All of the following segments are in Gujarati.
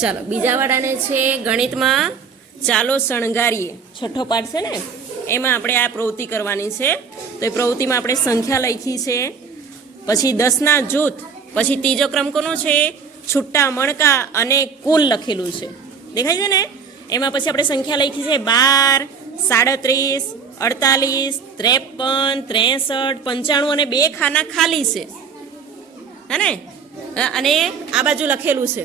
ચાલો બીજા વાળાને છે ગણિતમાં ચાલો શણગારીએ છઠ્ઠો પાઠ છે ને એમાં આપણે આ પ્રવૃત્તિ કરવાની છે. તો એ પ્રવૃત્તિમાં આપણે સંખ્યા લખી છે, પછી 10ના જૂથ, પછી ત્રીજો ક્રમ કોનો છે છૂટા મણકા અને કુલ લખેલું છે, દેખાય છે ને. એમાં પછી આપણે સંખ્યા લખી છે 12, 37, 48, 53, 63 અને 2 ખાના ખાલી છે હે ને. અને આ બાજુ લખેલું છે,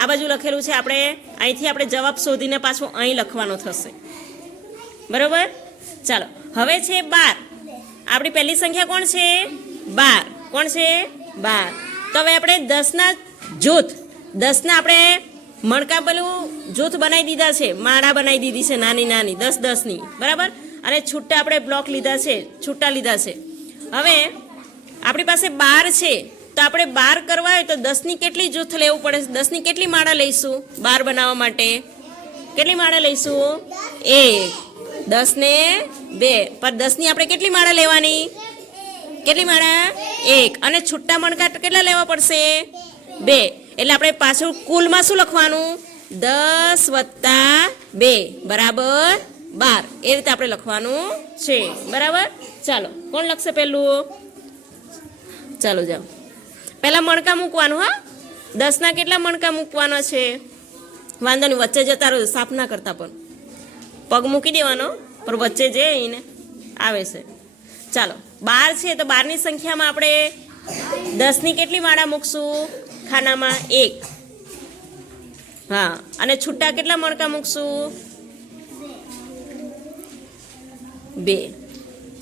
આ બાજુ લખેલું છે. આપણે અહીંથી આપણે જવાબ શોધીને પાછું અહીં લખવાનો થશે, બરાબર. ચાલો હવે છે 12. આપણી પહેલી સંખ્યા કોણ છે 12. કોણ છે 12. તો હવે આપણે 10ના જૂથ, 10ના આપણે મણકા પેલું જૂથ બનાવી દીધા છે, માળા બનાવી દીધી છે નાની નાની 10-10ની, બરાબર. અને છૂટા આપણે બ્લોક લીધા છે, છૂટા લીધા છે. હવે આપણી પાસે 12 છે, તો આપણે 12 કરવા હોય તો 10ની કેટલી જૂથ લેવું પડે? 10ની કેટલી માળા લઈશું 12 બનાવવા માટે? કેટલી માળા લઈશું? 1. 10 ને 2 પર 10ની આપણે કેટલી માળા લેવાની? કેટલી માળા? 1. અને છૂટા મણકા કેટલા લેવા પડશે? 2. એટલે આપણે પાછું કુલમાં શું લખવાનું? 10 + 2 બરાબર 12. એ રીતે આપણે લખવાનું છે, બરાબર. ચાલો કોણ લખશે પહેલું? ચાલો જાઓ, પહેલાં મણકા મૂકવાનું. હા, 10ના કેટલા મણકા મૂકવાના છે? વાંધો નહીં, વચ્ચે જતા રહો, સાફ ના કરતા પણ પગ મૂકી દેવાનો, પણ વચ્ચે જે એને આવે છે. ચાલો 12 છે, તો 12ની સંખ્યામાં આપણે 10ની કેટલી માળા મૂકશું? ખાનામાં 1. હા, અને છૂટા કેટલા મણકા મૂકશું? 2.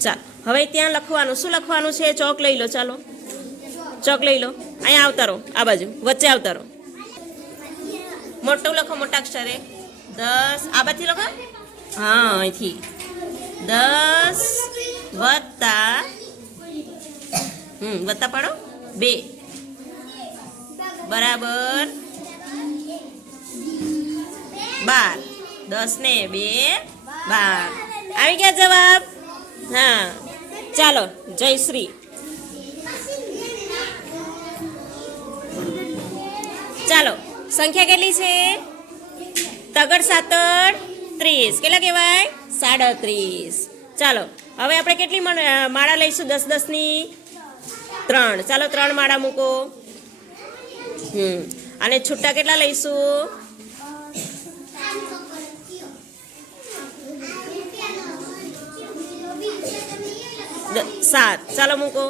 ચાલો હવે ત્યાં લખવાનું, શું લખવાનું છે? ચોક લઈ લો, ચાલો ચોક લઈ લો. અહીંયા આવતા રહો, આ બાજુ વચ્ચે આવતા રહો. મોટું લખો, મોટા અક્ષરે 10. આ બાજુથી લખો. હા, અહીંથી 10 વત્તા પાડો 2 બરાબર 12. 10 ને 2 12. આવી ગયા જવાબ? હા, ચાલો જયશ્રી. ચાલો સંખ્યા કેટલી છે? તગડ 7 30. કેટલા કહેવાય? 37. ચાલો હવે આપણે કેટલી માળા લઈશું? 10-10ની 3. ચાલો 3 માળા મૂકો. અને છૂટા કેટલા લઈશું? 7. ચાલો મૂકો.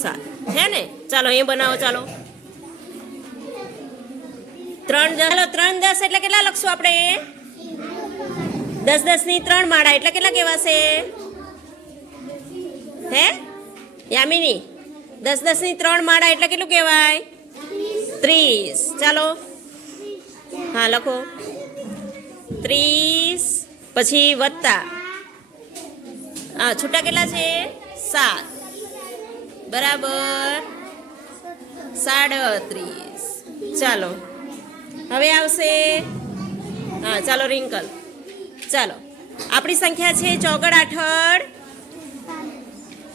7 હે ને. ચાલો એ બનાવો. ચાલો 3 ચાલો 3 10 એટલે કેટલા લખશું આપણે? 10-10ની 3 માળા એટલે કેટલા કહેવાશે? હે યામિની? 10-10ની 3 માળા એટલે કેટલું કહેવાય? 30. ચાલો હા લખો 30. પછી વત્તા, હા છૂટા કેટલા છે? 7 બરાબર 37. ચાલો હવે આવશે, હા ચાલો રિંકલ. ચાલો આપણી સંખ્યા છે ચોગડ આઠડ.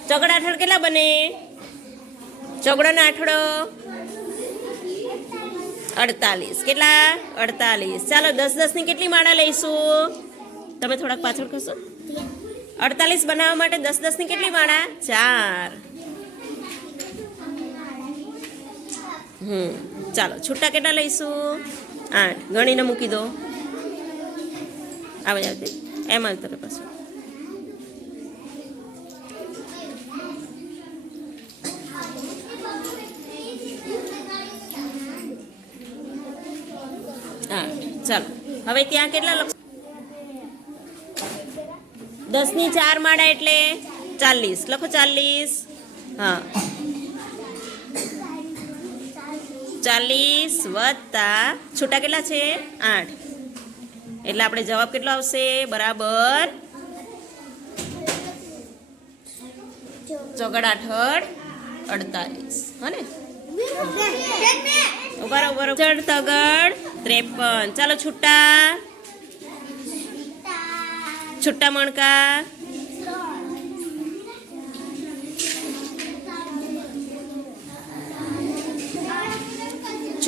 ચોગડ આઠડ કેટલા બને? ચોગડોનો આઠડો 48. કેટલા? 48. ચાલો 10-10ની કેટલી માળા લઈશું? તમે થોડાક પાછળ ખસો. 48 બનાવવા માટે 10-10ની કેટલી માળા? 4. ચાલો છૂટા કેટલા લઈશું? 8. ગણીને મૂકી દો. આવે આવતી એમ આવતો પાછું. હા ચાલો હવે ત્યાં કેટલા લખો? 10ની 4 માળા એટલે 40. લખો 40. હા 40 વત્તા છૂટા કેટલા છે? 8. એટલે આપણે જવાબ કેટલો આવશે? બરાબર ચોગડ આઠડ 48. હા ને. બરાબર તગડ 53. ચાલો છૂટા, છૂટા મણકા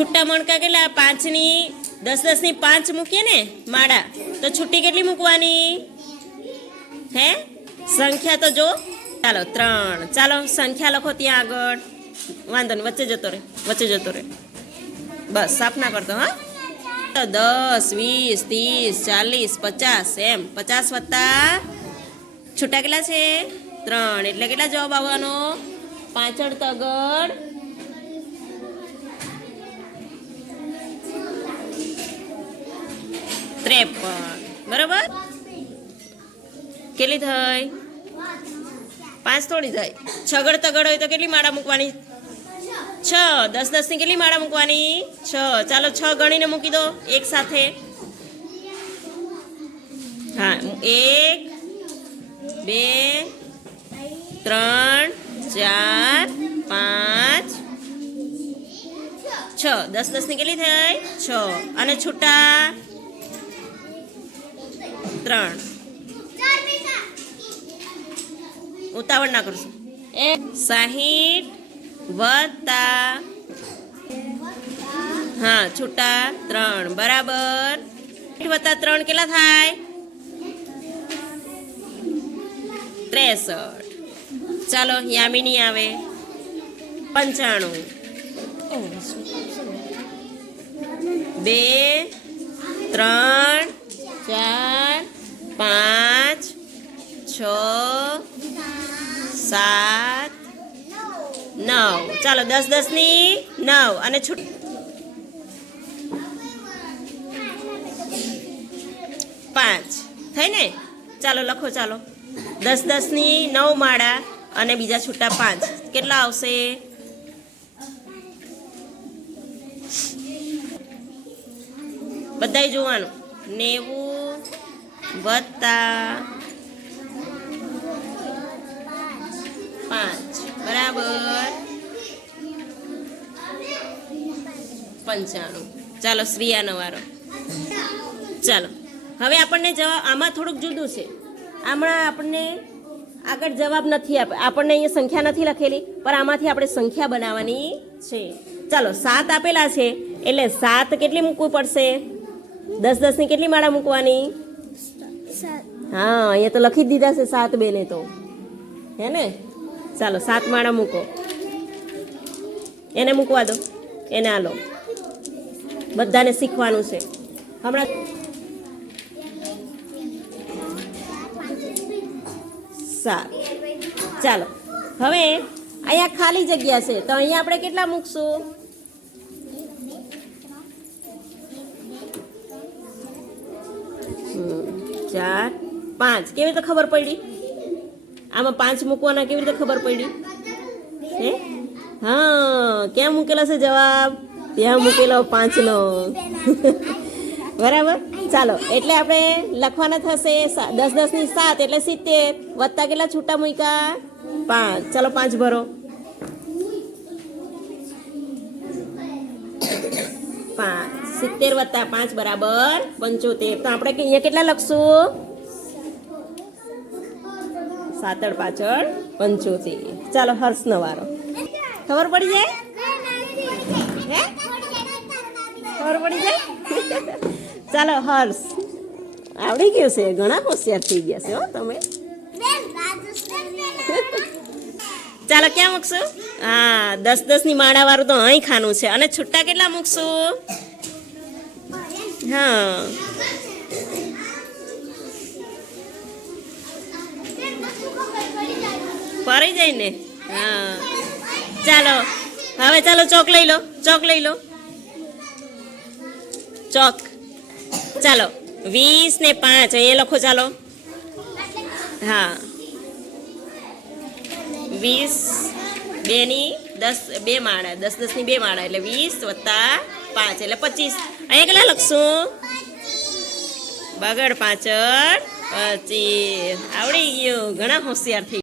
છૂટા મણકા કેટલા? 5ની 10-10ની 5 મૂકીએ ને માળા, તો છુટ્ટી કેટલી મૂકવાની? હે સંખ્યા તો જો. ચાલો 3. ચાલો સંખ્યા લખો ત્યાં આગળ. વાંધો નહીં, વચ્ચે જતો રહે. બસ સાફ ના કરતો. હા 10, 20, 30, 40, 50 એમ. 50 વત્તા છૂટા કેટલા છે? 3. એટલે કેટલા જવાબ આવવાનો? 5 તગડ 53. બરાબર? કેટલી થઈ? 5 થોડી થાય. 6 તગડ હોય તો કેટલી માળા મૂકવાની? 6. 10-10ની કેટલી માળા મૂકવાની? 6. ચાલો 6 ગણીને મૂકી દો એક સાથે. હા 1, 2, 3, 4, 5, 6. 10-10ની કેટલી થઈ? 6. અને છૂટા 3. ઉતાવળ ના કરશું. 60 વત્તા હા છૂટા 3 બરાબર. 60 વત્તા 3 કેટલા થાય? 63. ચાલો યામિની આવે. 95. 2, 3, 4, 5, 6, 7, 9. ચાલો 10-10ની 9 અને છૂટ 5 થઈ ને. ચાલો લખો. ચાલો 10-10ની 9 માળા અને બીજા છૂટા 5 કેટલા આવશે? બધાય જોવાનું. 90 વત્તા 5 બરાબર 95. ચાલો શ્રીયાનો વારો. ચાલો હવે આપણને જવાબ આમાં થોડુંક જુદું છે. આમાં આપણને આગળ જવાબ નથી આપણને અહીંયા સંખ્યા નથી લખેલી, પણ આમાંથી આપણે સંખ્યા બનાવવાની છે. ચાલો 7 આપેલા છે એટલે 7 કેટલી મૂકવું પડશે? 10-10ની કેટલી માળા મૂકવાની? હા અહીંયા તો લખી જ દીધા છે 7 બેને તો, હે ને. ચાલો 7 માળા મૂકો. એને મૂકવા દો, એને આલો. બધાને શીખવાનું છે હમણાં. 7. ચાલો હવે અહીંયા ખાલી જગ્યા છે તો અહીંયા આપણે કેટલા મૂકશું? 4, 5. કેવી રીતે ખબર પડી? આમાં 5 મૂકવાના કેવી રીતે ખબર પડી? હે હા ક્યાં મૂકેલો છે જવાબ? ત્યાં મૂકેલો 5નો. બરાબર. ચાલો એટલે આપણે લખવાના થશે 10-10ની 7 એટલે 70 વત્તા કેટલા છૂટા મૂક્યા? 5. ચાલો 5 ભરો. 5. 70 વત્તા 5 બરાબર 75. તો આપણે અહીંયા કેટલા લખશું? 7 પાછળ 75. ચાલો હર્ષનો વારો. ખબર પડી જાય? હે ખબર પડી જાય? ચાલો હર્ષ આવડી ગયું છે. ઘણા હોશિયાર થઈ ગયા છે હો તમે. ચાલો ક્યાં મૂકશું? હા 10-10ની માળા વાળું તો અહીં ખાનું છે. અને છૂટા કેટલા મૂકશું? હા પડી જાય ને. હા ચાલો હવે ચાલો ચોક લઈ લો. ચોક. ચાલો 20 ને 5 એ લખો. ચાલો હા 20 2ની 10 2 માળા 10-10ની 2 માળા એટલે 20 વત્તા 5 એટલે 25. અહીંયા કેટલા લખશું? બગડ પાછળ 25. આવડી ગયું. ઘણા હોશિયાર થઈ.